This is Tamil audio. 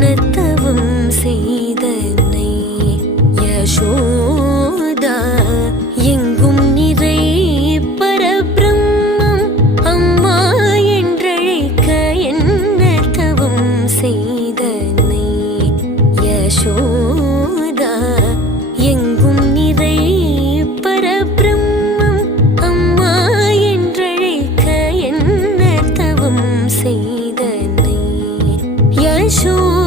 தவம் செய்தனை யசோதா எங்கும் நிறை பரபிரம்மம் அம்மா என்றழைக்க என்ன தவம் செய்தனை யசோதா எங்கும் நிறை பரபிரம்மம் அம்மா என்றழைக்க என்ன தவம் செய்தனை யசோதா